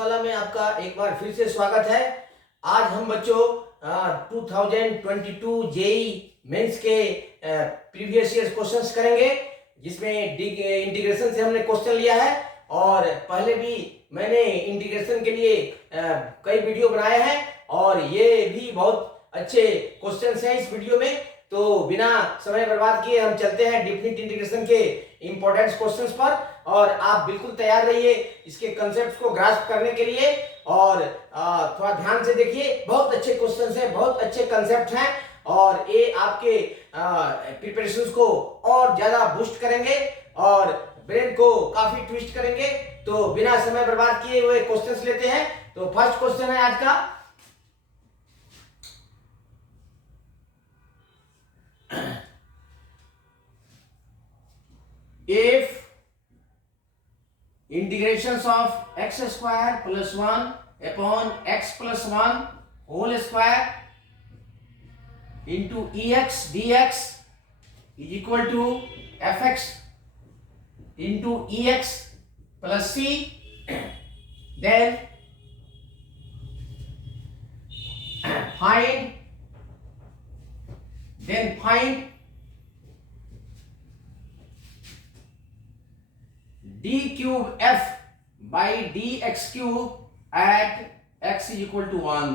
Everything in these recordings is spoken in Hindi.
वाला में आपका एक बार फिर से स्वागत है। आज हम बच्चों 2022 जेई मेंस के प्रीवियस ईयर क्वेश्चंस करेंगे, जिसमें इंटीग्रेशन से हमने क्वेश्चन लिया है और पहले भी मैंने इंटीग्रेशन के लिए कई वीडियो बनाए हैं और ये भी बहुत अच्छे क्वेश्चंस हैं इस वीडियो में। तो बिना समय बर्बाद किए हम चलते हैं डेफिनिट इंटीग्रेशन के इंपॉर्टेंट क्वेश्चंस पर और आप बिल्कुल तैयार रहिए इसके कंसेप्ट्स को ग्रास्प करने के लिए। और थोड़ा ध्यान से देखिए, बहुत अच्छे क्वेश्चंस हैं, बहुत अच्छे कंसेप्ट हैं और ये आपके प्रिपरेशंस को और ज्यादा बूस्ट करेंगे और ब्रेन को काफी ट्विस्ट करेंगे। तो बिना समय बर्बाद किए हुए क्वेश्चंस लेते हैं। तो फर्स्ट क्वेश्चन है आज का, if integrations of x square plus 1 upon x plus 1 whole square into ex dx is equal to fx into ex plus c, then find d cube f by dx cube at x is equal to 1।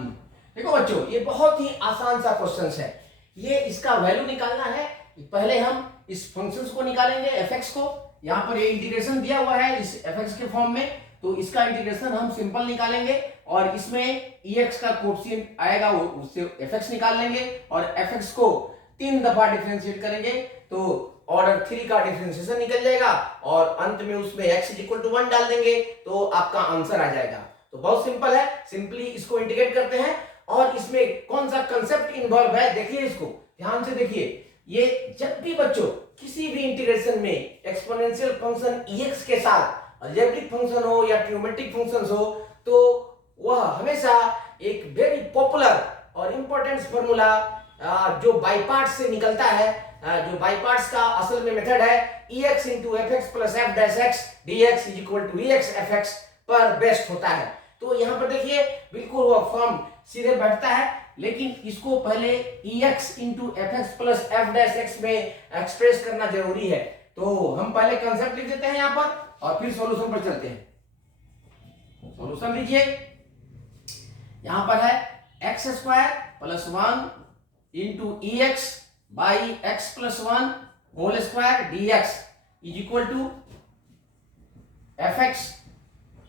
देखो बच्चों, ये बहुत ही आसान सा क्वेश्चन है। ये इसका वैल्यू निकालना है। पहले हम इस फंक्शंस को निकालेंगे, fx को। यहाँ पर ये इंटीग्रेशन दिया हुआ है इस fx के फॉर्म में, तो इसका इंटीग्रेशन हम सिंपल निकालेंगे और इसमें ex का कोएफिशिएंट आएगा, वो उससे fx निकाल लेंगे और fx को 3 दफा डिफरेंशिएट करेंगे तो ऑर्डर 3 का डिफरेंशिएशन निकल जाएगा और अंत में उसमें x इज इक्वल टू 1 डाल देंगे तो आपका आंसर आ जाएगा। तो बहुत सिंपल है, सिंपली इसको इंटीग्रेट करते हैं और इसमें कौन सा कंसेप्ट इन्वॉल्व है देखिए, इसको ध्यान से देखिए। ये जब भी बच्चों किसी भी इंटीग्रेशन में एक्सपोनेंशियल फंक्शन ex के साथ अलजेब्रिक फंक्शन हो या ट्रिग्नोमेट्रिक फंक्शंस हो, तो वह हमेशा एक वेरी पॉपुलर और इंपॉर्टेंट फॉर्मूला जो बाई पार्ट्स से निकलता है, जो बाई पार्ट्स का असल में मेथड है ex into fx plus f dash x dx is equal to ex fx पर बेस्ड होता है। तो यहाँ पर देखिए बिल्कुल वो फॉर्म सीधे बैठता है, लेकिन इसको पहले ex into fx plus f dash x में एक्सप्रेस करना जरूरी है। तो हम पहले कंसेप्ट लिख देते हैं यहाँ पर और फिर सॉल्यूशन पर चलते हैं। सॉल्यूशन लीजिए, यहाँ पर है x square plus 1 into ex by x plus 1 whole square dx is equal to fx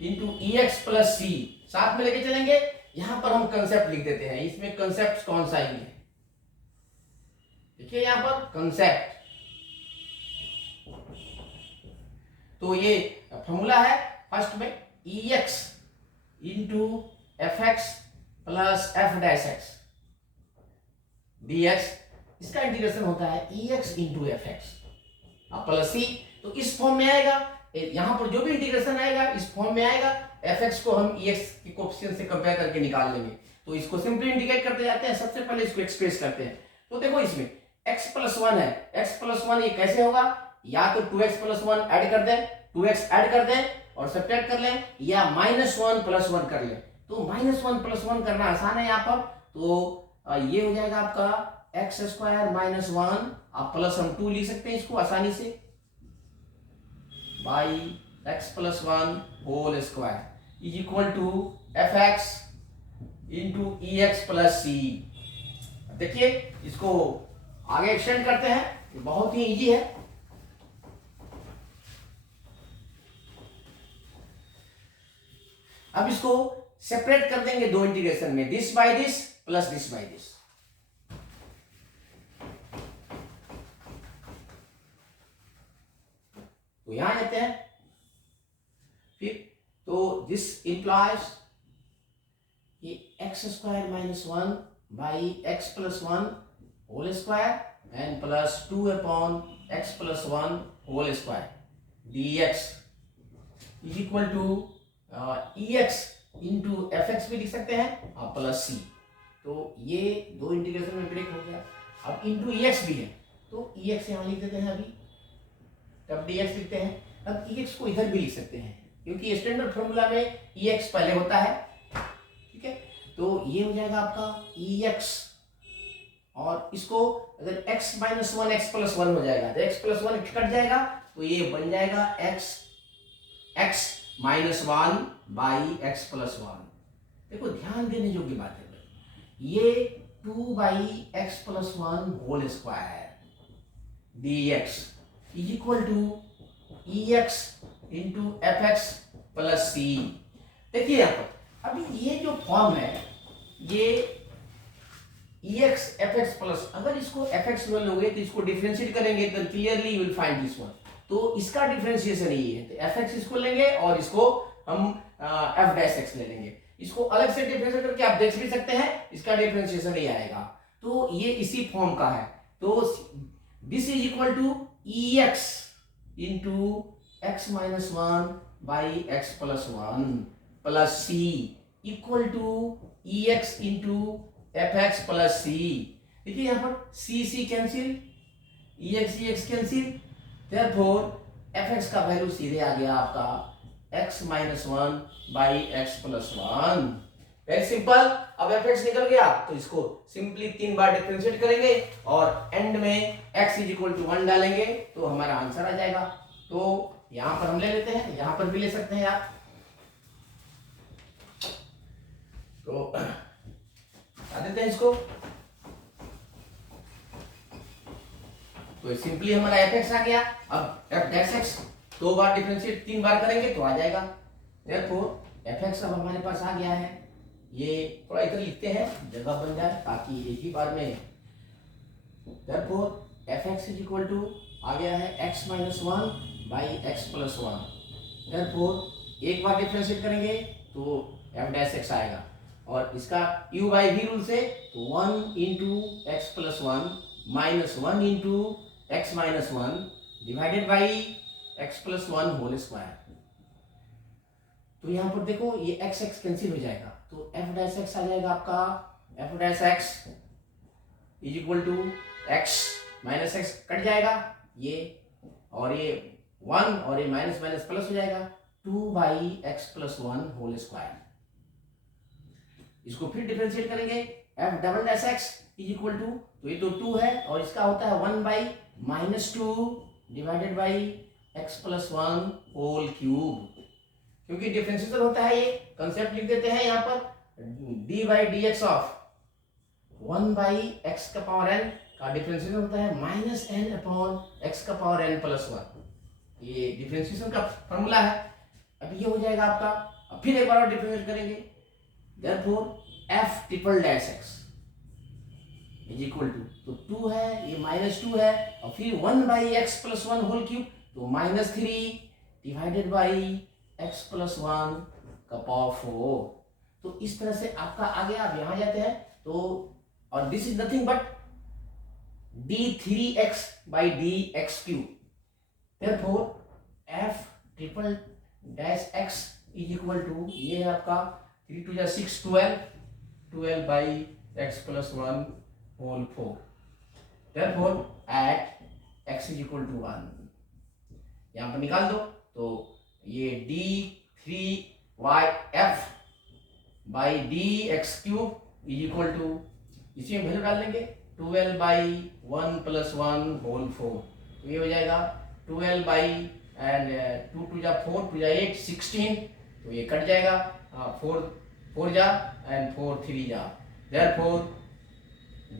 into ex plus c। साथ में लेके चलेंगे। यहां पर हम कंसेप्ट लिख देते हैं, इसमें कंसेप्ट कौन सा ही है देखिए यहां पर कंसेप्ट। तो ये फॉर्मूला है फर्स्ट में ex into fx plus f dash x dx, इसका इंटीग्रेशन होता है ex into fx plus c। तो इस फॉर्म में आएगा, यहां पर जो भी इंटीग्रेशन आएगा इस फॉर्म में आएगा। fx को हम ex के कोएफिशिएंट से कंपेयर करके निकाल लेंगे। तो इसको सिंपली इंटीग्रेट करते जाते हैं, सबसे पहले इसको एक्सप्रेस करते हैं। तो देखो इसमें x प्लस 1 है, x प्लस 1 ये कैसे होगा, या तो 2x प्लस 1 ऐड कर दें, 2x ऐड कर दें और सब्ट्रैक्ट कर लें, या -1 प्लस 1 कर लें। तो -1 प्लस 1 करना आसान है यहाँ पर। तो ये हो जाएगा आपका x स्क्वायर माइनस 1, आप प्लस हम 2 लिख सकते हैं इसको आसानी से, by x plus 1 whole square is equal to fx into ex plus c। देखिए इसको आगे एक्सटेंड करते हैं, ये बहुत ही इजी है। अब इसको सेपरेट कर देंगे दो इंटीग्रेशन में, this by this plus this by this. तो यहां जाते हैं फिर, तो दिस इंप्लाइज ये x square minus 1 by x plus 1 whole square and plus 2 upon x plus 1 whole square dx is equal to ex into f x भी लिख सकते हैं और प्लस c। तो ये दो इंटीग्रेशन में ब्रेक हो गया। अब इंटू ex भी है, तो ex यहां लिख देते हैं अभी, तब dx लिखते हैं। अब ex को इधर भी लिख सकते हैं, क्योंकि स्टैंडर्ड फॉर्मूला में EX पहले होता है, ठीक है। तो ये हो जाएगा आपका EX, और इसको अगर x minus one x plus one हो जाएगा तो x प्लस वन कट जाएगा, तो ये बन जाएगा x minus one by x plus one. देखो ध्यान देने योग्य बात है भाई, ये 2 by x plus one whole square dx is equal to EX into f x plus c. देखिए यहां पर अभी ये जो फॉर्म है, ये EX fx प्लस, अगर इसको fx लोगे तो इसको डिफरेंशिएट करेंगे तो clearly you will find this one. तो इसका डिफरेंशिएशन ये है, तो fx इसको लेंगे और इसको हम f डैश x ले लेंगे। इसको अलग से डिफरेंशिएट करके आप देख भी सकते हैं, इसका डिफरेंशिएशन ये आएगा। तो ये इसी फॉर्म का है, तो this is equal to EX into x minus one by x plus one plus c equal to EX into fx plus c. देखिए यहां पर c cancel, EX cancel, therefore fx का वैल्यू सीधे आ गया आपका x minus one by x plus one. Very simple. अब fx निकल गया तो इसको सिंपली 3 बार डिफरेंशिएट करेंगे और एंड में x इज इक्वल टू 1 डालेंगे तो हमारा आंसर आ जाएगा। तो यहां पर हम ले लेते हैं, यहां पर भी ले सकते हैं आप। तो आ देते हैं इसको, तो सिंपली हमारा fx आ गया। अब f डैश x 2 बार डिफरेंशिएट 3 बार करेंगे तो आ जाएगा। देयरफॉर fx अब हमारे पास आ गया है। ये थोड़ा इधर लिखते हैं, जगह बन जाए ताकि एक ही बार में। Therefore fx is equal to आ गया है x minus one by x plus one. Therefore एक बार डिफरेंशिएट करेंगे तो f डैश x आएगा, और इसका u बाई v रूल से तो 1 into x plus one minus 1 into x minus one divided by x plus one whole square. तो यहां पर देखो ये x कैंसिल हो जाएगा, तो f डैश x आ जाएगा आपका f dash x is equal to x minus x cut जाएगा ये, और ये 1 और ये माइनस माइनस प्लस हो जाएगा 2 by x plus one whole square. इसको फिर डिफरेंशिएट करेंगे, f double dash x is equal to, तो ये तो 2 है और इसका होता है 1 by minus two divided by x plus one whole cube. क्योंकि डिफरेंशिएशन होता है, ये कंसेप्ट लिख देते हैं यहाँ पर d by d x of 1 by x का पावर n का डिफरेंशिएशन होता है माइनस n अपॉन एक्स का पावर n प्लस वन। ये डिफरेंशिएशन का फॉर्मूला है। अब ये हो जाएगा आपका, अब फिर एक बार डिफरेंशिएट करेंगे, therefore f triple dash x is equal to, तो 2 है ये माइनस 2 है और फिर 1 by x plus one whole cube, तो minus 3 divided by x plus one का पावर 4। तो इस तरह से आपका आ गया। अब यहां जाते हैं तो, और this is nothing but d3x by dx cube. Therefore f triple dash x is equal to, ये है आपका 3 टू जा 6 12 by x plus one whole 4। Therefore at x is equal to 1 यहां पर निकाल दो, तो ये d3yf by dx cube is equal to, इसी में वैल्यू डाल लेंगे 12 बाई 1 प्लस वन होल 4। तो ये हो जाएगा 12 बाई एंड 2 टू जा 4 टू जा 8 16, तो ये कट जाएगा 4 जा एंड 4 3 जा। Therefore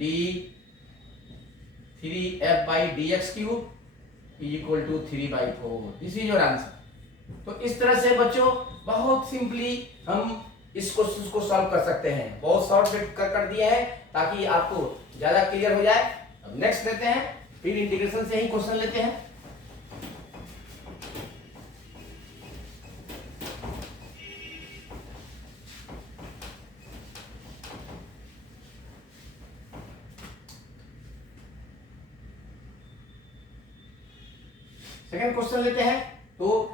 d3f by dx cube is equal to 3/4। This is your answer. तो इस तरह से बच्चों बहुत सिंपली हम इस क्वेश्चन को सॉल्व कर सकते हैं। बहुत शॉर्ट कर दिया है ताकि आपको ज्यादा क्लियर हो जाए। अब नेक्स्ट लेते हैं, फिर इंटीग्रेशन से ही क्वेश्चन लेते हैं। सेकंड क्वेश्चन लेते हैं। तो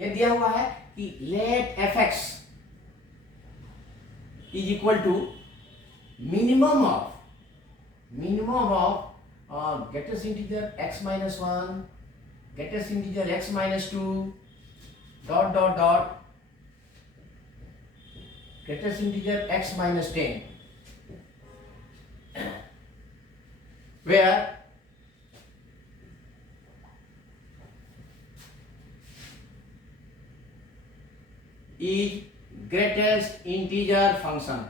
ये दिया हुआ है कि let fx is equal to minimum of greatest integer x minus 1, greatest integer x minus 2, dot dot dot greatest integer x minus 10, where is greatest integer function,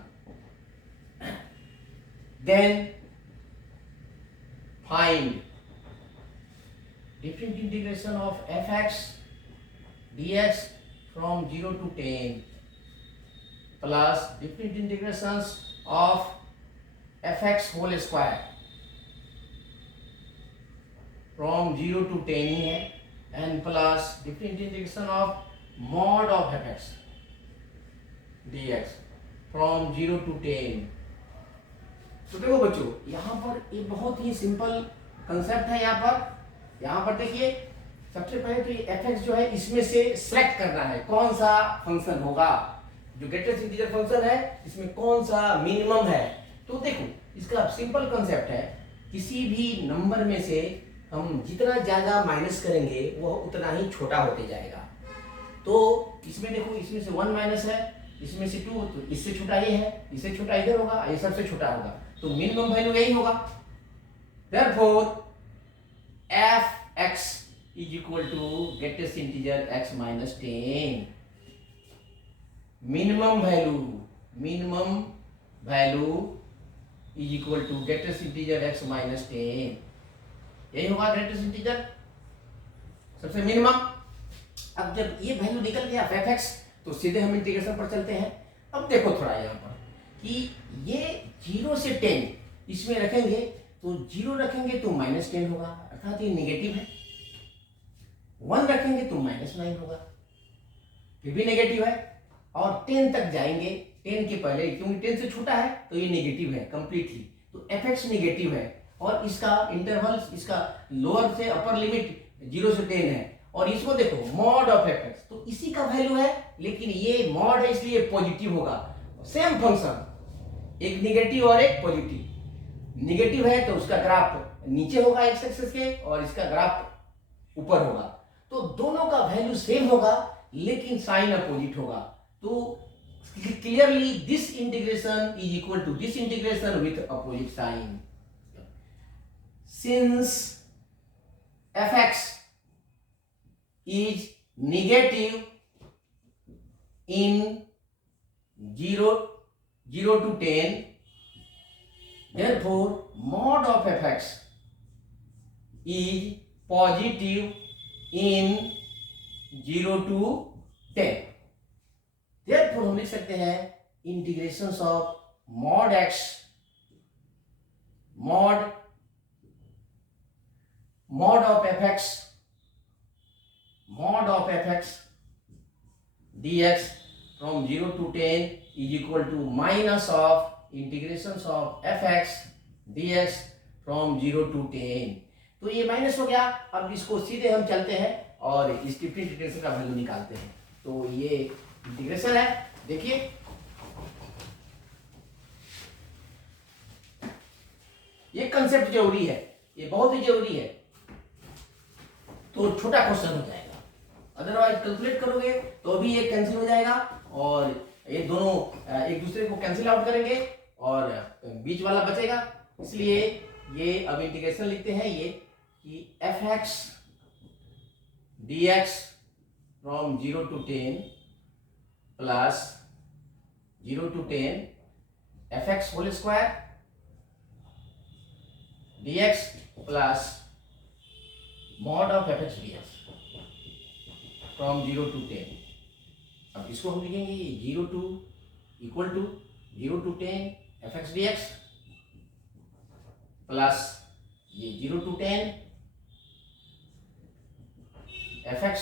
then find different integration of fx dx from 0 to 10 plus different integrations of fx whole square from 0 to 10 ही है, and plus different integration of mod of fx dx from 0 to 10। तो देखो बच्चों, यहाँ पर एक बहुत ही सिंपल कंसेप्ट है। यहाँ पर देखिए, सबसे पहले तो ये fx जो है इसमें से सेलेक्ट करना है कौन सा फंक्शन होगा, जो ग्रेटेस्ट इंटीजर फंक्शन है इसमें कौन सा मिनिमम है। तो देखो, इसका सिंपल कंसेप्ट है, किसी भी नंबर में से हम जितना ज्यादा माइनस करेंगे वह उतना ही छोटा होते जाएगा। तो इसमें देखो, इसमें से 1 माइनस है, इसमें से 2, तो इससे छोटा ये है, इससे छोटा इधर होगा, ये सबसे छोटा होगा, तो मिनिमम वैल्यू यही होगा। Therefore fx is equal to greatest integer x minus 10। minimum value is equal to greatest integer x minus 10। यही होगा ग्रेटेस्ट इंटीजर सबसे मिनिमम। अब जब ये वैल्यू निकल गया fx, तो सीधे हम इंटीग्रेशन पर चलते हैं। अब देखो थोड़ा यहाँ पर कि ये 0 से 10 इसमें रखेंगे, तो 0 रखेंगे तो -10 होगा, अर्थात ये नेगेटिव है। 1 रखेंगे तो -9 होगा, फिर भी नेगेटिव है। और 10 तक जाएंगे, 10 के पहले, क्योंकि 10 से छोटा है तो ये नेगेटिव है कंप्लीटली, तो fx नेगेटिव है। और इसका इंटरवल, इसका लोअर से अपर लिमिट 0 से 10 है। और इसको देखो, मॉड ऑफ fx, तो इसी का वैल्यू है, लेकिन ये मॉड है इसलिए पॉजिटिव होगा। सेम फंक्शन, एक नेगेटिव और एक पॉजिटिव। नेगेटिव है तो उसका ग्राफ नीचे होगा x एक्सिस के, और इसका ग्राफ ऊपर होगा, तो दोनों का वैल्यू सेम होगा लेकिन साइन अपोजिट होगा। तो clearly this integration is equal to this integration with opposite sign. Since fx is negative in 0 to 10, therefore mod of fx is positive in 0 to 10। therefore हम लिख सकते हैं integrations of mod x, mod of fx dx from 0 to 10 is equal to minus of integrations of fx dx from 0 to 10। तो ये माइनस हो गया। अब इसको सीधे हम चलते हैं और इस डिफरेंट इंटीग्रेशन का वैल्यू निकालते हैं। तो ये इंटीग्रेशन है, देखिए ये कंसेप्ट जरूरी है, ये बहुत ही जरूरी है। तो छोटा क्वेश्चन हो जाएगा, अदरवाइज कैलकुलेट करोगे तो भी ये कैंसिल हो जाएगा, और ये दोनों एक दूसरे को कैंसिल आउट करेंगे और बीच वाला बचेगा। इसलिए ये अब इंटीग्रेशन लिखते हैं ये कि fx dx from 0 to 10 plus 0 to 10 fx whole square dx plus mod of fx dx from 0 to 10। अब इसको हम लिखेंगे 0 to equal to 0 to 10 fx dx plus ये 0 to 10 fx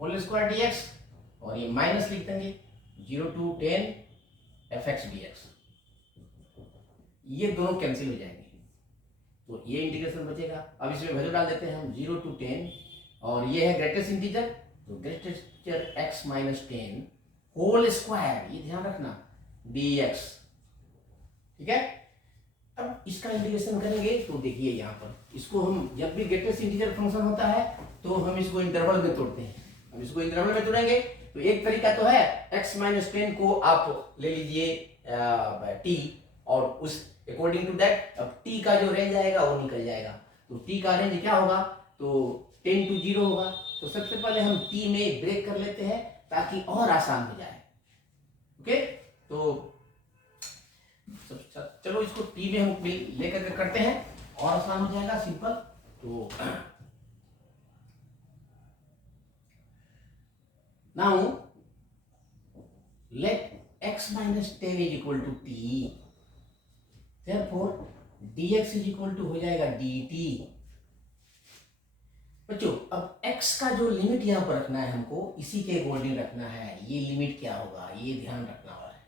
whole square dx, और ये माइनस लिख देंगे 0 to 10 fx dx। ये दोनों कैंसिल हो जाएंगे, तो ये इंटीग्रेशन बचेगा। अब इसमें वैल्यू डाल देते हैं हम 0 to 10, और ये है ग्रेटेस्ट इंटीजर, तो greatest integer x minus 10 whole square, ये ध्यान रखना, dx। ठीक है, अब इसका इंटीग्रेशन करेंगे तो देखिए यहाँ पर इसको हम, जब भी ग्रेटेस्ट इंटीजर फंक्शन होता है तो हम इसको इंटरवल में तोड़ते हैं। अब इसको इंटरवल में तोड़ेंगे तो एक तरीका तो है x माइनस 10 को आप ले लीजिए t और उस अकॉर्डिंग टू दैट अब t का जो रेंज आएगा वो निकल जाएगा। तो t का रेंज क्या होगा, तो 10 to 0 होगा। तो सबसे पहले हम t में ब्रेक कर लेते हैं ताकि और आसान हो जाए। ओके, तो चलो इसको t में हम लेकर के करते हैं और आसान हो जाएगा, सिंपल। तो now let x minus 10 is equal to t, therefore dx is equal to हो जाएगा dt। बच्चों अब x का जो लिमिट यहाँ पर रखना है हमको इसी के अकॉर्डिंग रखना है। ये लिमिट क्या होगा ये ध्यान रखना वाला है।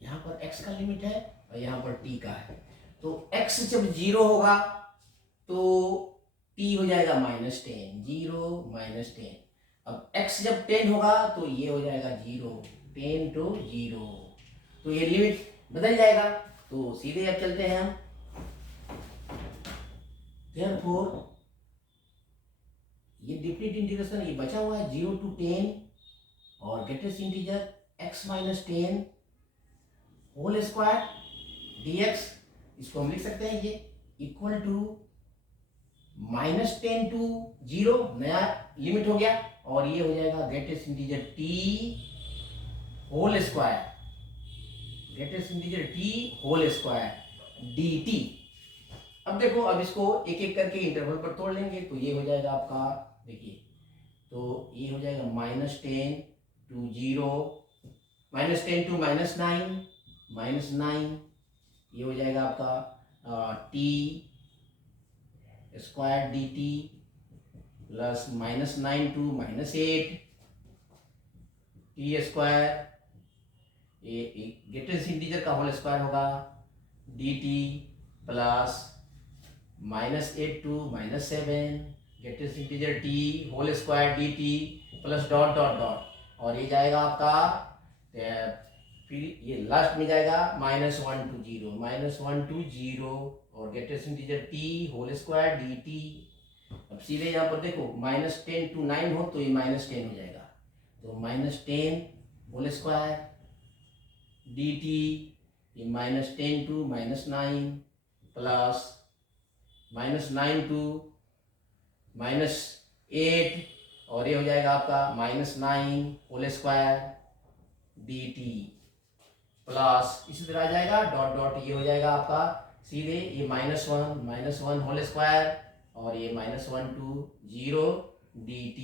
यहाँ पर x का लिमिट है और यहाँ पर t का है। तो x जब 0 होगा तो t हो जाएगा -10, 0 -10। अब x जब 10 होगा तो ये हो जाएगा 0, 10 to 0। तो ये लिमिट बदल जाएगा। तो सीधे अब चलते हैं हम, therefore ये डिफरेंट इंटीग्रेशन ये बचा हुआ है 0 to 10 और greatest integer x minus 10 whole square dx, इसको हम लिख सकते हैं ये इक्वल टू -10 to 0, नया लिमिट हो गया। और ये हो जाएगा greatest integer t whole square, greatest integer t whole square dt। अब देखो अब इसको एक एक करके इंटरवल पर तोड़ लेंगे तो ये हो जाएगा आपका, देखिए तो ये हो जाएगा -10 to 0, -10 to -9, ये हो जाएगा आपका t square dt plus -9 to -8 t square, ये ग्रेटेस्ट इंटीजर का होल स्क्वायर होगा dt plus -8 to -7 greatest integer t whole square dt plus dot dot dot और ये जाएगा आपका फिर ये लास्ट में जाएगा -1 to 0 और greatest integer t whole square dt। अब सीधे यहाँ पर देखो -10 to 9 हो तो ये -10 हो जाएगा। तो -10 होल स्क्वायर dt, ये -10 to -9 प्लस -9 to -8 और ये हो जाएगा आपका -9 होल स्क्वायर dt प्लस इसी तरह आ जाएगा डॉट डॉट, ये हो जाएगा आपका सीधे ये -1 होल स्क्वायर और ये -1 to 0 dt।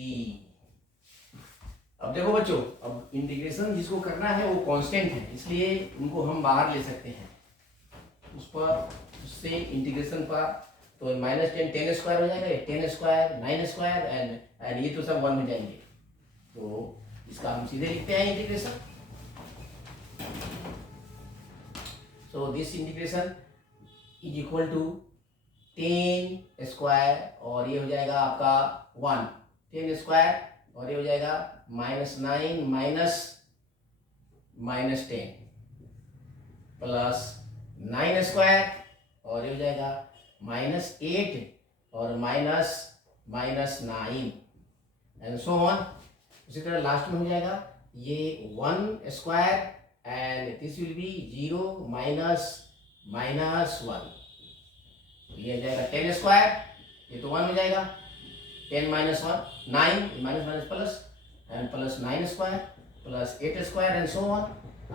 अब देखो बच्चों अब इंटीग्रेशन जिसको करना है वो कांस्टेंट है, इसलिए उनको हम बाहर ले सकते हैं उस पर, उससे इंटीग्रेशन पर। तो -10 स्क्वायर हो जाएगा, 10 स्क्वायर 9 स्क्वायर एंड ये तो सब 1 हो जाएंगे। तो इसका हम सीधे लिखते हैं integration. So this integration is equal to 10 square और ये हो जाएगा आपका 1, 10 स्क्वायर और ये हो जाएगा -9 -10 प्लस 9 स्क्वायर और ये हो जाएगा -8 और -9 एंड सो ऑन। उसी तरह लास्ट में हो जाएगा ये 1 square and this will be 0 -1। ये हो जाएगा 10 स्क्वायर, ये तो 1 हो जाएगा, 10 - 1 9 minus plus and plus 9 square plus 8 square and so on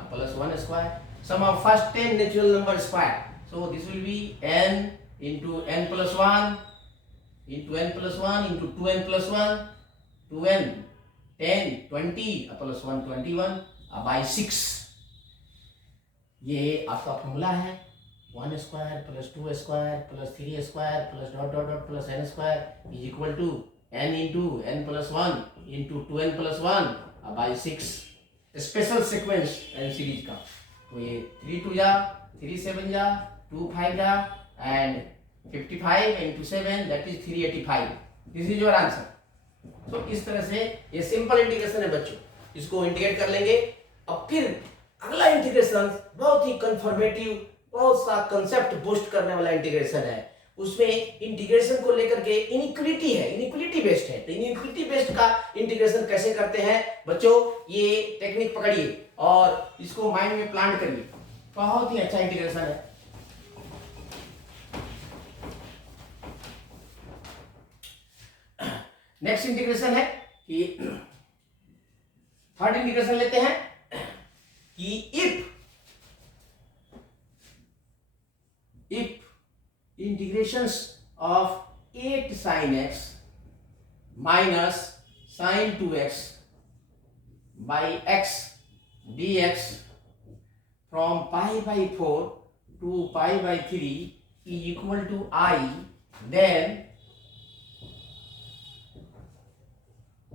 plus 1 square. Sum of first 10 natural number square, so this will be n into n plus 1 into n plus 1 into 2n plus 1 2n 10 20 plus 1 21 by 6। ये आपका फॉर्मूला है 1 square plus 2 square plus 3 square plus dot dot dot plus n square is equal to n into n plus 1 into 2n plus 1 by 6। Special sequence and series का। तो ये 3 2 जा 3 7 जा 2 5 जा and 55 into 7 that is 385। This is your answer. तो इस तरह से ये सिंपल इंटीग्रेशन है बच्चों, इसको इंटीग्रेट कर लेंगे। अब फिर अगला इंटीग्रेशन बहुत ही कंफर्मेटिव, बहुत सा कंसेप्ट बूस्ट करने वाला इंटीग्रेशन है, उसमें इंटीग्रेशन को लेकर के इनइक्वालिटी है, इनइक्वालिटी बेस्ड है। तो इनइक्वालिटी बेस्ड का इंटीग्रेशन कैसे करते हैं बच्चों, ये टेक्निक पकड़िए और इसको माइंड में प्लांट करिए। बहुत ही अच्छा इंटीग्रेशन है। नेक्स्ट इंटीग्रेशन है कि थर्ड इंटीग्रेशन लेते हैं कि if integrations of 8 sin x minus sin 2x by x dx from pi by 4 to pi by 3 is equal to I, then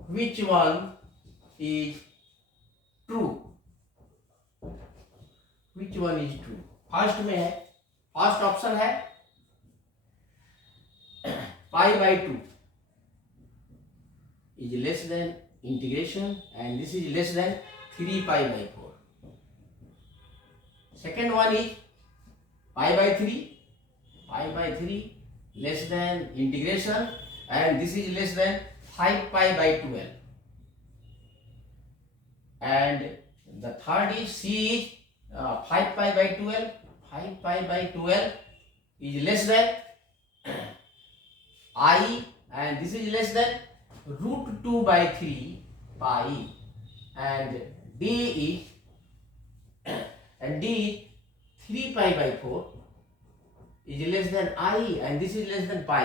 which one is true? Which one is true? First में है, फर्स्ट ऑप्शन है pi by 2 is less than integration and this is less than 3 pi by 4. Second one is pi by 3 less than integration and this is less than 5 pi by 12. And the third is C is 5 pi by 12. 5 pi by 12 is less than I and this is less than root 2 by 3 pi and D is 3 pi by 4 is less than I and this is less than pi.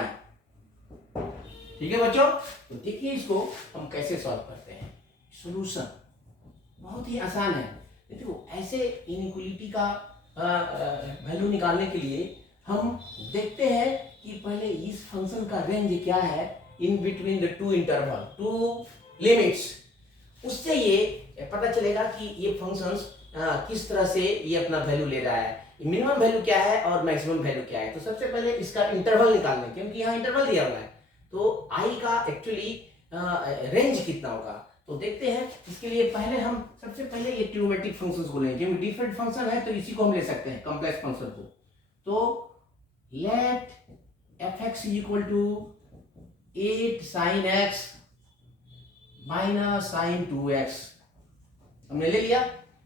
ठीक है बच्चों, तो देखिए इसको हम कैसे सॉल्व करते हैं। सॉल्यूशन बहुत ही आसान है। देखो ऐसे इनइक्वालिटी का वैल्यू निकालने के लिए हम देखते हैं कि पहले इस फंक्शन का रेंज क्या है in between the two interval, to limits. उससे ये पता चलेगा कि ये फंक्शंस किस तरह से ये अपना वैल्यू ले रहा है, मिनिमम वैल्यू क्या है और मैक्सिमम वैल्यू क्या है। तो सबसे पहले इसका इंटरवल निकालना है, क्योंकि यहाँ इंटरवल दिया हुआ है तो आई का एक्चुअली रेंज कितना होगा। तो देखते हैं, इसके लिए पहले हम सबसे पहले ये ट्रिग्नोमेट्रिक फंक्शंस को लेंगे, क्योंकि डिफरेंट फंक्शन है तो इसी को हम ले सकते हैं, कॉम्प्लेक्स फंक्शन को। तो let fx equal to 8 sin x minus sin 2x हमने ले लिया।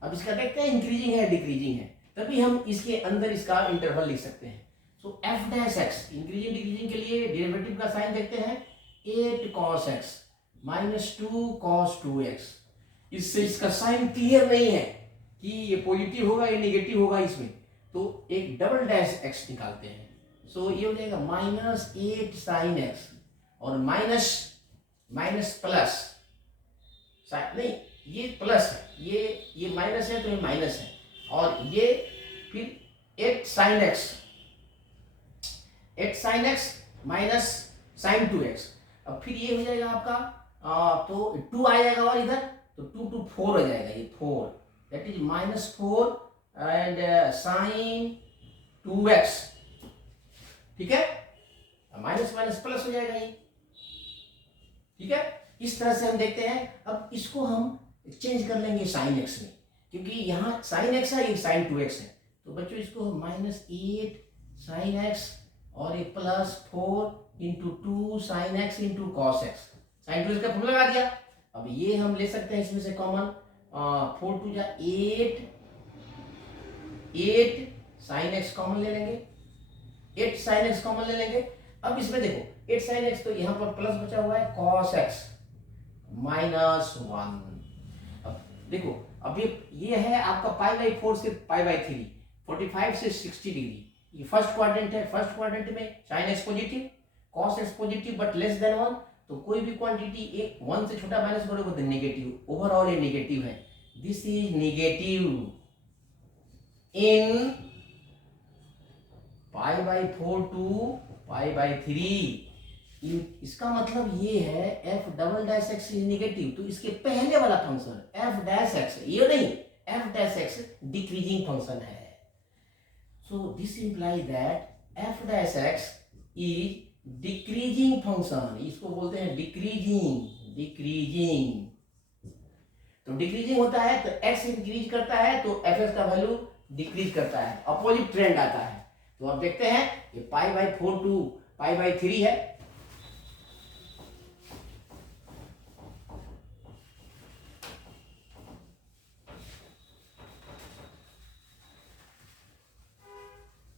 अब इसका देखते हैं इंक्रीजिंग है डिक्रीजिंग है, तभी हम इसके अंदर इसका इंटरवल लिख सकते हैं। सो f dash x increasing decreasing के लिए डेरिवेटिव का साइन देखते हैं, 8 cos x minus 2 cos 2x। इससे इसका साइन क्लियर नहीं है कि ये पॉजिटिव होगा या नेगेटिव होगा इसमें, तो एक डबल डैश x निकालते हैं। सो ये हो जाएगा माइनस 8 sin x और माइनस माइनस प्लस, नहीं ये प्लस है, ये माइनस है तो ये माइनस है, और ये फिर 8 sin x minus sin 2x। अब फिर ये हो जाएगा आपका तो 2 आ जाएगा और इधर तो 2 to 4 हो जाएगा, ये 4 that is minus 4 and sin 2x। ठीक है, माइनस माइनस प्लस हो जाएगा ये। ठीक है, इस तरह से हम देखते हैं। अब इसको हम चेंज कर लेंगे sin x में, क्योंकि यहाँ sin x है, ये sin 2x है। तो बच्चों इसको हम माइनस 8 sin x और ये plus 4 into 2 sin x into cos x, sin 2x का फॉर्मूला लगा दिया। अब ये हम ले सकते हैं इसमें से कॉमन, 4 2 जा 8 sin x कॉमन ले लेंगे, 8 sin x कॉमन ले लेंगे। अब इसमें देखो 8 sin x तो यहाँ पर प्लस बचा हुआ है cos x माइनस 1। अब देखो, अब ये है आपका पाई बाई 4 से पाई बाई 3, 45 से 60 डिग्री। ये फर्स्ट क्वाड्रेंट है, फर्स्ट क्वाड्रेंट में sin x positive, cos x positive but less than 1। तो कोई भी क्वांटिटी एक 1 से छोटा माइनस करोगे तो नेगेटिव, ओवरऑल ये नेगेटिव है। This is negative in pi by 4 to pi by 3। इसका मतलब ये है f double dash x is negative, तो इसके पहले वाला फंक्शन f डैश x, ये नहीं, f dash x decreasing function है। So this imply that f dash x is decreasing function, इसको बोलते हैं डिक्रीजिंग। तो डिक्रीजिंग होता है तो x इंक्रीज करता है तो fx का वैल्यू डिक्रीज करता है, अपोजिट ट्रेंड आता है। तो अब देखते हैं ये pi by 4 to pi by 3 है।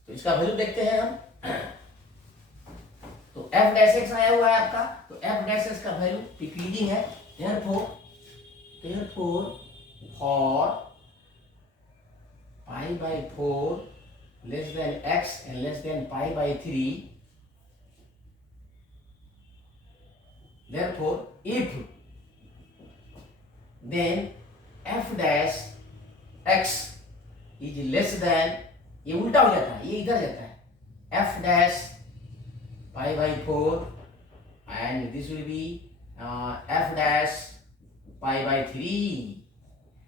तो इसका वैल्यू देखते हैं हम। तो एफ डैश एक्स आया हुआ है आपका, तो एफ डैश एक्स का वैल्यू डिक्रीजिंग है। therefore for pi by 4 less than x and less than pi by 3, therefore if then f dash x is less than, ये उल्टा हो जाता है, ये इधर जाता है, f dash pi by 4 and this will be f dash pi by 3,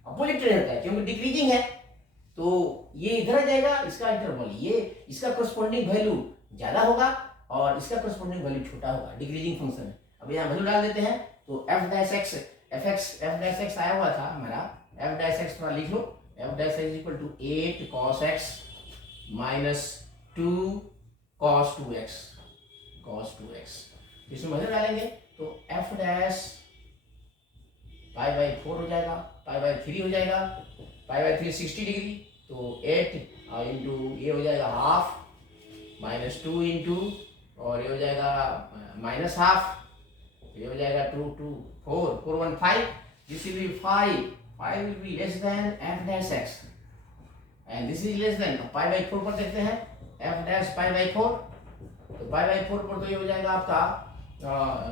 opposite रहता है क्योंकि डिक्रीजिंग है, तो ये इधर आ जाएगा, इसका इंटरवल ये इसका करस्पॉन्डिंग वैल्यू ज्यादा होगा और इसका करस्पॉन्डिंग वैल्यू छोटा होगा, डिक्रीजिंग फंक्शन है। अब यहाँ वैल्यू डाल देते हैं, तो f dash x f dash x आया हुआ था हमारा, f डैश x थोड़ा लिख लो, f dash x equal to 8 cos x minus 2 cos 2x, इसमें वैल्यू डालेंगे तो f डैश पाई बाई 4 हो जाएगा, पाई बाई 3 हो जाएगा, पाई बाई 3 60 डिग्री, तो 8 इंटू ये हो जाएगा हाफ माइनस 2 इंटू और ये हो जाएगा माइनस हाफ, ये हो जाएगा 2 2 4 4 1 5, this will be 5 will be less than f dash x and this is less than, pi by 4 पर देखते हैं f डैश पाई बाई 4, तो पाई बाई 4 पर तो ये हो जाएगा आपका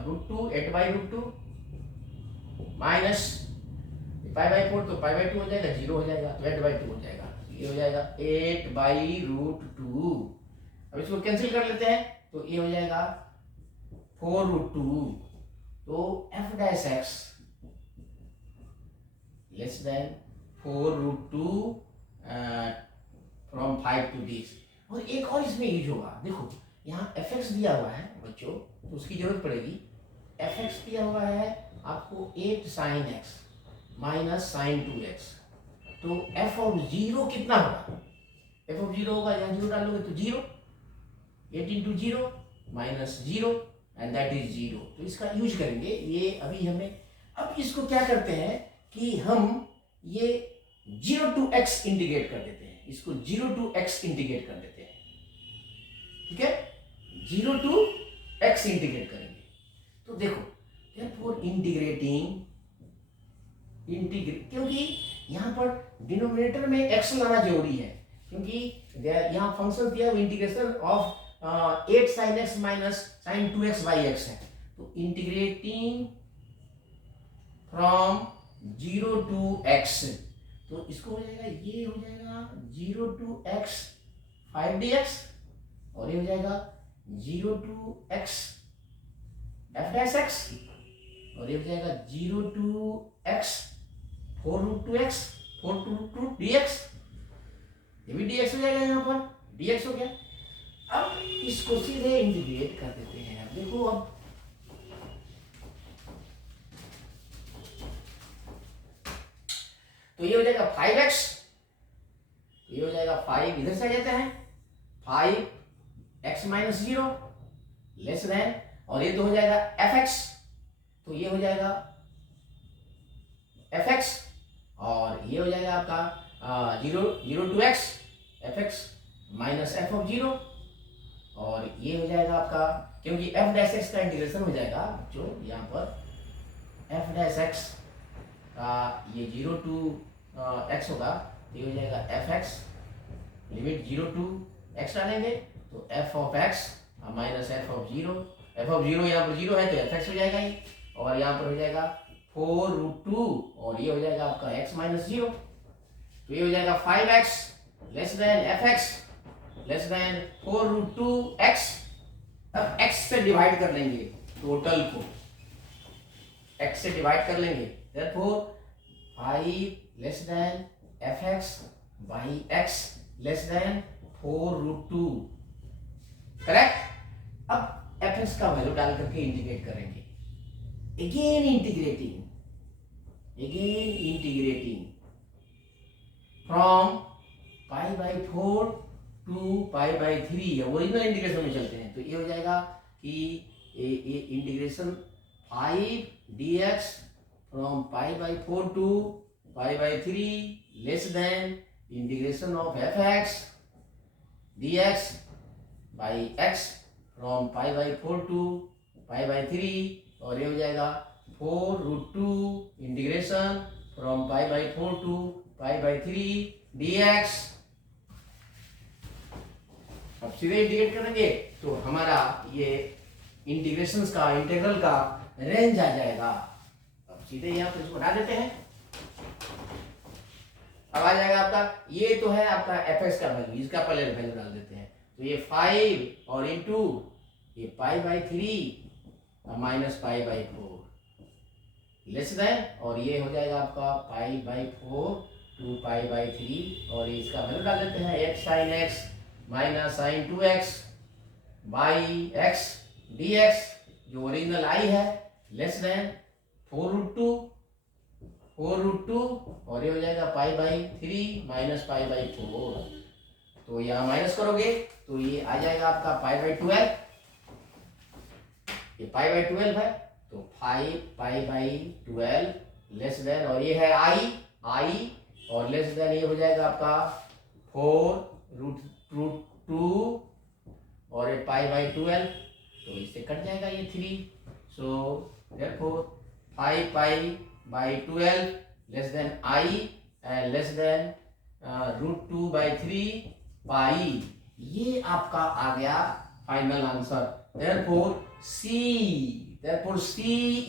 √2 8 बाई √2 माइनस पाई बाई 4, तो पाई बाई 2 हो जाएगा 0 हो जाएगा, तो 8 बाई 2 हो जाएगा, ये हो जाएगा 8 बाई √2। अब इसको कैंसिल कर लेते हैं, तो ये हो जाएगा 4√2, तो f dash x less than 4√2 from 5 to this. और एक और इसमें यूज होगा, देखो यहाँ fx दिया हुआ है बच्चों, तो उसकी जरूरत पड़ेगी, fx दिया हुआ है आपको 8 sin x minus sin 2x, तो f ऑफ 0 कितना होगा, f ऑफ 0 होगा, यहाँ 0 डालोगे तो 0, 8 into 0 minus 0 and that is 0, तो इसका यूज करेंगे ये अभी हमें। अब इसको क्या करते हैं कि हम ये 0 टू x इंटीग्रेट कर देते हैं, इसको 0 टू x इंटीग्रेट कर देते हैं, ठीक है, 0 टू x इंटीग्रेट करेंगे, तो देखो therefore इंटीग्रेटिंग क्योंकि यहाँ पर डिनोमिनेटर में x लाना जरूरी है, क्योंकि यहाँ फंक्शन दिया है integration of 8 sin x minus sin 2x by x है, तो इंटीग्रेटिंग फ्रॉम 0 टू x, तो इसको हो जाएगा, ये हो जाएगा 0 टू x 5dx और ये हो जाएगा 0 to x f dash x और ये हो जाएगा 0 टू x 4√2x 4√2dx, ये भी dx हो जाएगा, यहाँ पर dx हो गया। अब इसको सीधे इंटीग्रेट कर देते हैं, अब देखो, अब तो ये हो जाएगा 5x, ये हो जाएगा 5 इधर से आ जाते हैं, 5x माइनस 0 लेस देन, और ये तो हो जाएगा fx, तो ये हो जाएगा fx और ये हो जाएगा आपका 0 to x fx minus f of 0 और ये हो जाएगा आपका, क्योंकि f डैश x का इंटीग्रेशन हो जाएगा जो यहाँ पर f डैश x का ये 0 टू x होगा, ये हो जाएगा fx लिमिट 0 टू x डालेंगे तो f of x minus f of 0, f of 0 यहाँ पर 0 है तो fx हो जाएगा ये, और यहाँ पर हो जाएगा 4√2 और ये हो जाएगा आपका x माइनस 0, तो ये हो जाएगा 5x less than fx less than 4√2x। अब x से डिवाइड कर लेंगे टोटल को, x से डिवाइड कर लेंगे, therefore 5 less than fx by x less than 4√2, correct. अब fx का वैल्यू डाल करके इंटीग्रेट करेंगे, again integrating from pi by 4 2π/3 original integration में चलते हैं तो ये हो जाएगा कि ये integration 5 dx from π/4 to π/3 less than integration of fx dx by x from π/4 to π/3 और ये हो जाएगा 4√2 इंटीग्रेशन फ्रॉम π/4 टू π/3 dx। अब सीधे इंटीग्रेट करेंगे तो हमारा ये इंटीग्रेशंस का इंटीग्रल का रेंज आ जाएगा। अब सीधे यहाँ पर इसको बना देते हैं। अब आ जाएगा आपका, ये तो है आपका fx का वैल्यू, इसका पहले वैल्यू डाल देते हैं तो ये 5 और इनटू ये π/3 माइनस π/4 लेस देन और ये हो जाएगा आपका π/4 टू π/3 और इसका वैल्यू डाल देते हैं x sin x minus sine 2x by x dx जो ओरिजिनल i है लेस देन 4√2 और ये हो जाएगा π/3 माइनस π/4 तो यहाँ माइनस करोगे तो ये आ जाएगा आपका π/12 ये π/12 है तो 5 π/12 लेस देन और ये है i और लेस देन ये हो जाएगा आपका 4√2 और ये π/12 तो इससे कट जाएगा ये 3 so therefore 5 π/12 less than i and less than √2/3 pi. ये आपका आ गया final answer. Therefore C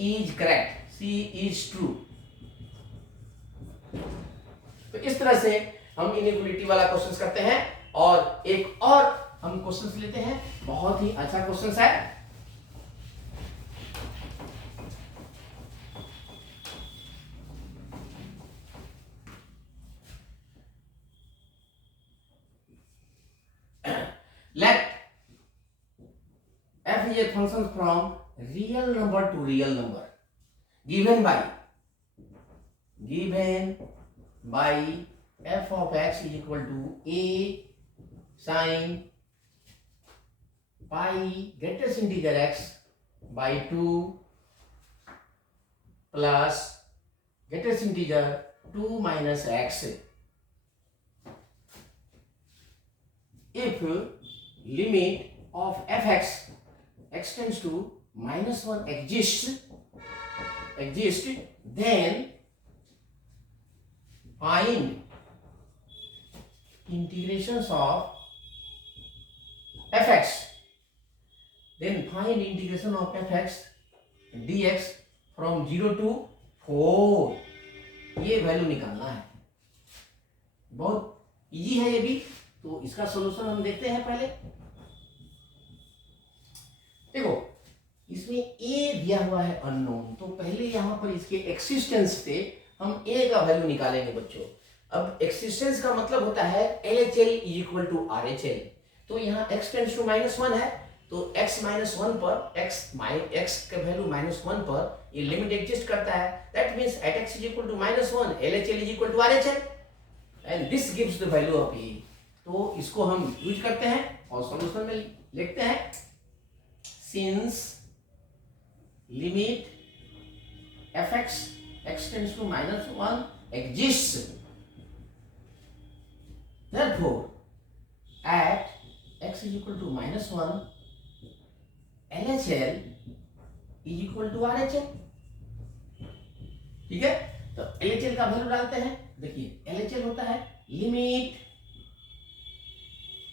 is correct, C is true. तो इस तरह से हम इनइक्वालिटी वाला क्वेश्चंस करते हैं और एक और हम क्वेश्चंस लेते हैं, बहुत ही अच्छा क्वेश्चंस है। Let f is a function from real number to real number given by f of x is equal to a sin pi greatest integer x by 2 plus greatest integer 2 minus x. If limit of fx x tends to -1 exists, then find integrations of fx, then find integration of fx dx from 0 to 4। ये वैल्यू निकालना है, बहुत इजी है ये भी। तो इसका सॉल्यूशन हम देखते हैं। पहले देखो इसमें a दिया हुआ है अननोन, तो पहले यहां पर इसके एक्सिस्टेंस से हम a का वैल्यू निकालेंगे बच्चों। अब एक्सिस्टेंस का मतलब होता है LHL is equal to RHL। तो यहाँ x टेंड्स टू -1 है तो x -1 पर x का वैल्यू -1 पर ये लिमिट एग्जिस्ट करता है। That means at x is equal to -1 LHL is equal to RHL and this gives the value of a। तो इसको हम यूज करते हैं और सॉल्यूशन में लिखते हैं, since limit fx x tends to -1 exists, therefore at x is equal to -1 LHL is equal to RHL। ठीक है, तो LHL का वैल्यू डालते हैं। देखिए LHL होता है लिमिट,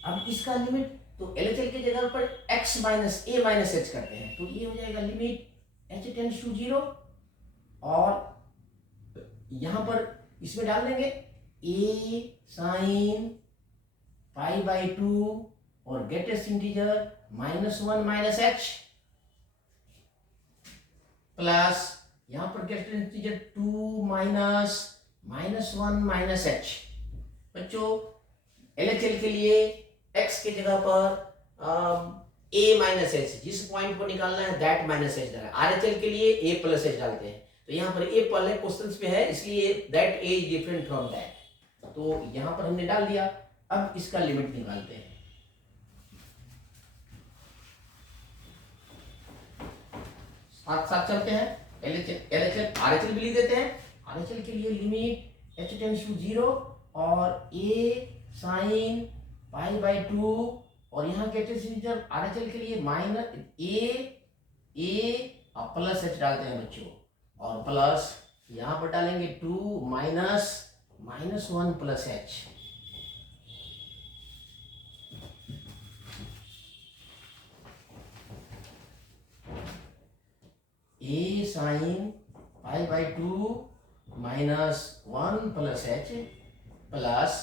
अब इसका लिमिट तो LHL की जगह पर x minus a minus h करते हैं तो ये हो जाएगा लिमिट h टेंड्स टू 0 और यहां पर इसमें डाल देंगे a साइन π/2 और greatest integer -1 minus h plus यहां पर greatest integer 2 minus -1 minus h। बच्चों LHL के लिए x के जगह पर a माइनस h, जिस पॉइंट को निकालना है दैट माइनस h डालें। RHL के लिए a प्लस h डालते हैं तो यहाँ पर a पहले क्वेश्चंस में है इसलिए that a is different from that, तो यहाँ पर हमने डाल दिया। अब इसका लिमिट निकालते हैं। साथ साथ चलते हैं। LHL RHL भी लिख देते हैं। RHL के लिए लिमिट h टेंड्स टू 0 और a साइन पाई बाई 2 और यहाँ कैटेसिटर RHL के लिए माइनस a प्लस h डालते हैं बच्चों, और प्लस यहाँ पर डालेंगे 2 minus 1 plus h। a sign pi by 2 minus 1 plus h plus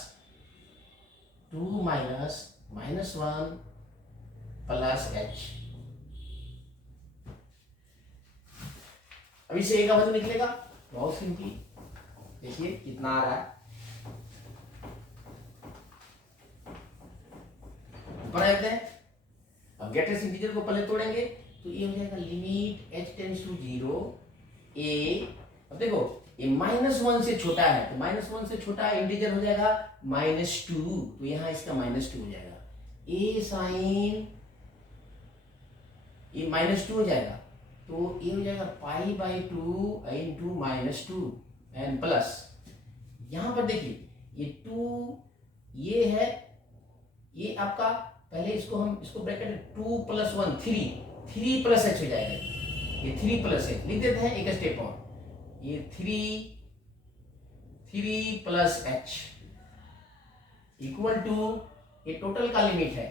2 minus 1 plus h। अब इसे a का वैल्यू निकलेगा बहुत सिंपली, देखिए कितना आ रहा है, ऊपर आते हैं। अब ग्रेटेस्ट इंटीजर को पहले तोड़ेंगे तो ये हो जाएगा limit h tends to 0 a। अब देखो ये -1 से छोटा है तो -1 से छोटा इंटीजर हो जाएगा -2, तो यहाँ इसका -2 हो जाएगा। a साइन ये -2 हो जाएगा तो ये हो जाएगा पाई बाई 2 इंटू -2 एंड प्लस यहाँ पर देखिए ये 2 ये है, ये आपका पहले इसको ब्रैकेट 2 प्लस 1 3 प्लस h हो जाएगा। ये 3 प्लस h लिख देते हैं एक स्टेप और, ये 3 प्लस h इक्वल टू ये टोटल का लिमिट है,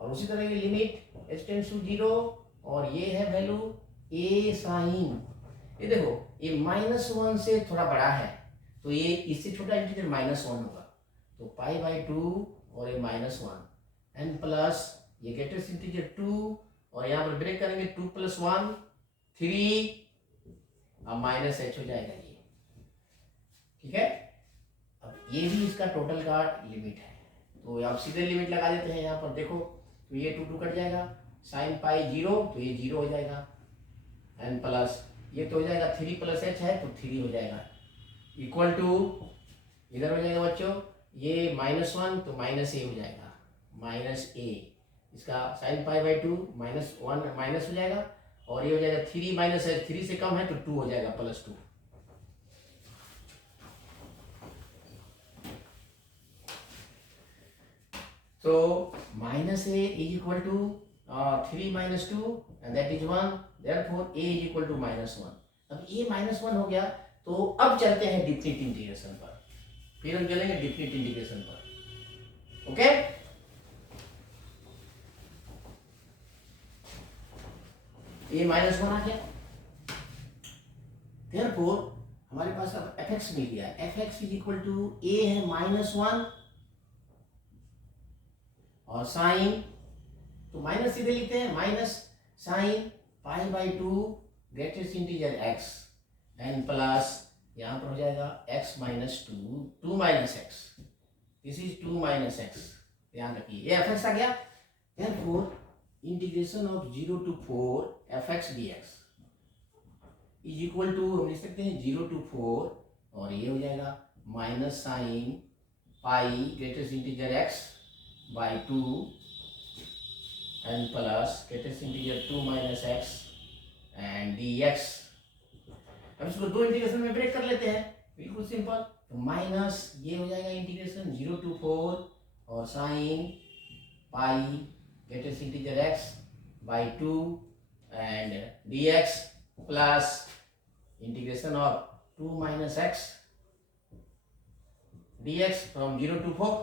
और उसी तरह ये लिमिट h टेंड्स टू 0 और ये है वैल्यू a साइन, ये देखो ये -1 से थोड़ा बड़ा है तो ये इससे छोटा इंटीजर -1 होगा, तो पाई बाई 2 और ये -1 एंड प्लस ये ग्रेटेस्ट इंटीजर 2 और यहाँ पर ब्रेक करेंगे 2 प्लस 1 3 अब -h हो जाएगा ये, ठीक है। अब ये भी इसका टोटल का लिमिट है, तो आप सीधे लिमिट लगा देते हैं यहाँ पर, देखो तो ये 2 कट जाएगा, साइन पाई 0 तो ये 0 हो जाएगा एंड प्लस ये तो हो जाएगा 3 प्लस h है तो 3 हो जाएगा इक्वल टू इधर हो जाएगा बच्चों ये -1 तो -a हो जाएगा, -a इसका साइन पाई बाई 2 -1 माइनस हो जाएगा और ये हो जाएगा 3 माइनस है 3 से कम है तो 2 हो जाएगा +2। तो -a is equal to 3 minus 2 and that is 1, therefore a is equal to -1। अब a -1 हो गया तो अब चलते हैं डिफिनिट इंटीग्रेशन पर, फिर हम चलेंगे डिफिनिट इंटीग्रेशन पर, ओके। a -1 आ गया, therefore हमारे पास अब fx मिल गया, fx is equal to a है -1 और साइन तो माइनस सीधे लिखते हैं, minus sine pi by 2 greatest integer x and plus यहाँ पर हो जाएगा x minus 2 minus x, this is 2 minus x, ध्यान रखिए ये fx आ गया। therefore integration of 0 to 4 fx dx is equal to हम लिख सकते हैं 0 to 4 और ये हो जाएगा minus sine pi greatest integer x by 2 and plus greatest integer 2 minus x and dx। अब इसको दो इंटीग्रेशन में ब्रेक कर लेते हैं, बिल्कुल सिंपल, तो माइनस ये हो जाएगा इंटीग्रेशन 0 to 4 और sine pi greatest integer x by 2 and dx plus integration of 2 minus x dx from 0 to 4।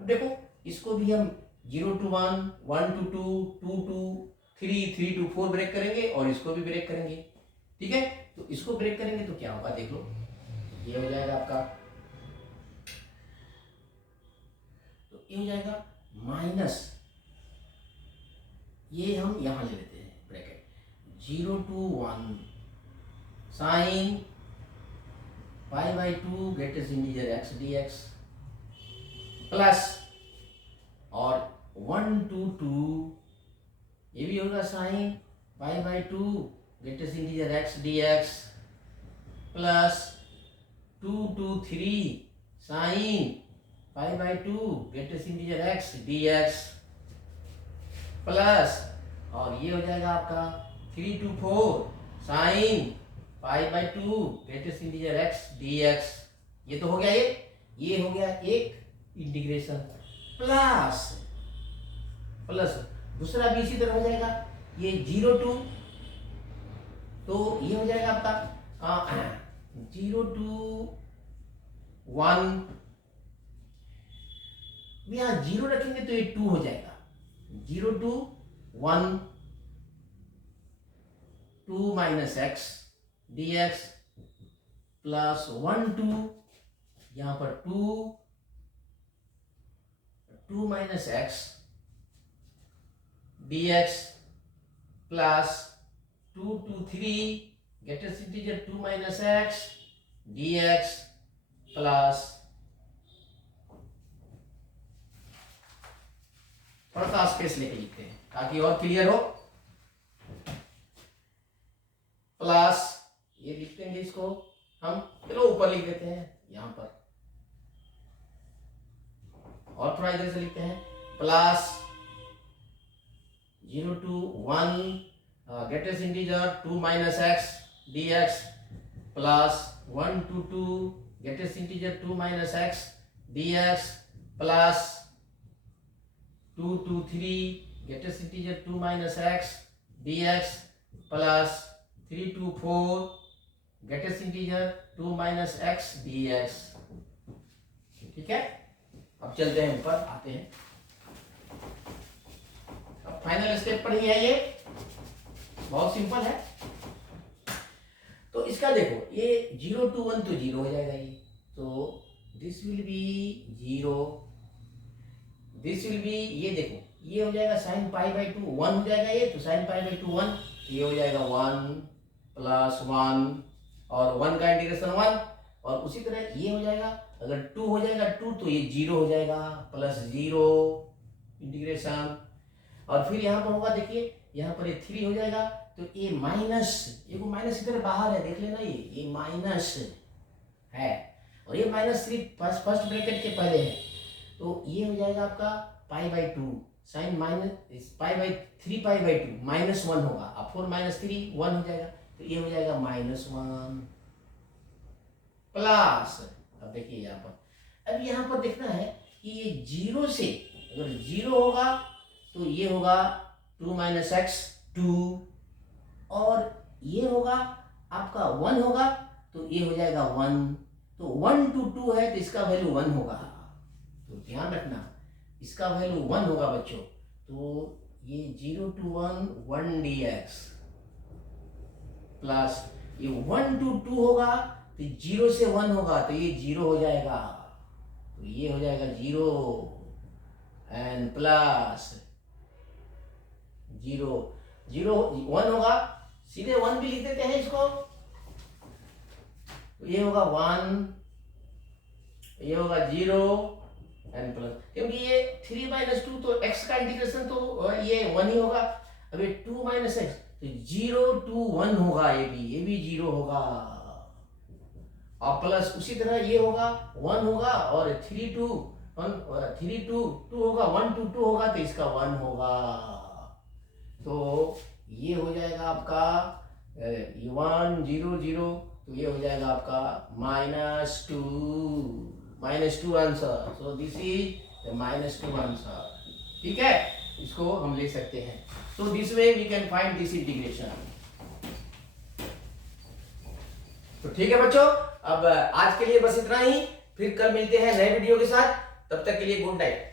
अब देखो इसको भी हम 0 to 1, 1 to 2, 2 to 3, 3 to 4 break करेंगे और इसको भी ब्रेक करेंगे, ठीक है। तो इसको ब्रेक करेंगे तो क्या होगा देख लो, ये हो जाएगा आपका, तो ये हो जाएगा माइनस, ये हम यहां ले लेते हैं bracket 0 to 1 sign pi by 2 greatest integer x dx plus और 1 to 2 ये भी होगा sign pi by 2 greatest integer x dx plus 2 to 3 sign pi by two greatest integer x D x plus, और ये हो जाएगा आपका 3 to 4 sign pi by two greatest integer x D x. ये तो हो गया ये हो गया एक इंटीग्रेशन प्लस प्लस दूसरा भी इसी तरह हो जाएगा, ये 0 to, तो ये हो जाएगा आपका 0 to 1, यहाँ 0 रखेंगे तो ये 2 हो जाएगा, 0 to 1 2 minus x dx plus 1 to, यहाँ पर 2 minus x dx plus 2 to 3 greatest integer 2 minus x dx plus, थोड़ा सा स्पेस लेके लिखते हैं ताकि और क्लियर हो, प्लस ये लिख देंगे इसको हम, चलो ऊपर लिख देते हैं यहां पर, और थोड़ा इधर से लिखते हैं plus 0 to 1 greatest integer 2 minus x dx plus 1 to 2 greatest integer 2 minus x dx plus 2 to 3 greatest integer 2 minus x dx plus 3 to 4 greatest integer 2 minus x dx। ठीक है, अब चलते हैं ऊपर, आते हैं, अब फाइनल स्टेप पर ही है, ये बहुत सिंपल है। तो इसका देखो ये 0 to 1 तो 0 हो जाएगा ये, तो this will be 0, this will be, ये देखो ये हो जाएगा साइन पाई बाई 2 1 हो जाएगा ये, तो साइन पाई बाई 2 1, ये हो जाएगा 1 प्लस 1 और 1 का इंटीग्रेशन 1, और उसी तरह ये हो जाएगा, अगर 2 हो जाएगा 2 तो ये 0 हो जाएगा प्लस 0 इंटीग्रेशन, और फिर यहाँ पर होगा देखिए यहाँ पर ये 3 हो जाएगा, तो ये माइनस, ये को माइनस इधर बाहर है देख लेना, ये माइनस है और ये -3 फर्स्ट ब्रैकेट के पहले है, तो ये हो जाएगा आपका pi by 2 sine minus pi by 3 pi by 2 -1 होगा, अब 4 - 3 1 हो जाएगा, तो ये हो जाएगा -1 प्लस, अब देखिए यहाँ पर, अब यहाँ पर देखना है कि ये 0 से अगर 0 होगा तो ये होगा 2 - x 2, और ये होगा आपका 1 होगा तो ये हो जाएगा 1, तो 1 to 2 है तो इसका वैल्यू 1 होगा, तो ध्यान रखना इसका वैल्यू 1 होगा बच्चों, तो ये 0 to 1 1 dx प्लस ये 1 to 2 होगा तो 0 से 1 होगा तो ये 0 हो जाएगा, तो ये हो जाएगा 0 एंड प्लस 0 0 1 होगा, सीधे 1 भी लिख देते हैं इसको, तो ये होगा 1, ये होगा 0 एंड प्लस, क्योंकि ये 3 - 2 तो x का इंटीग्रेशन तो ये 1 ही होगा, अब ये 2 - x तो 0 to 1 होगा, ये भी 0 होगा, और प्लस उसी तरह ये होगा 1 होगा, और 3 to 2 होगा, 1 to 2 होगा तो इसका 1 होगा, तो ये हो जाएगा आपका 1 0 0, तो ये हो जाएगा आपका -2 answer, so this is the -2 answer. ठीक है, इसको हम ले सकते हैं, so this way we can find this integration. तो ठीक है बच्चों, अब आज के लिए बस इतना ही, फिर कल मिलते हैं नए वीडियो के साथ, तब तक के लिए गुड नाइट।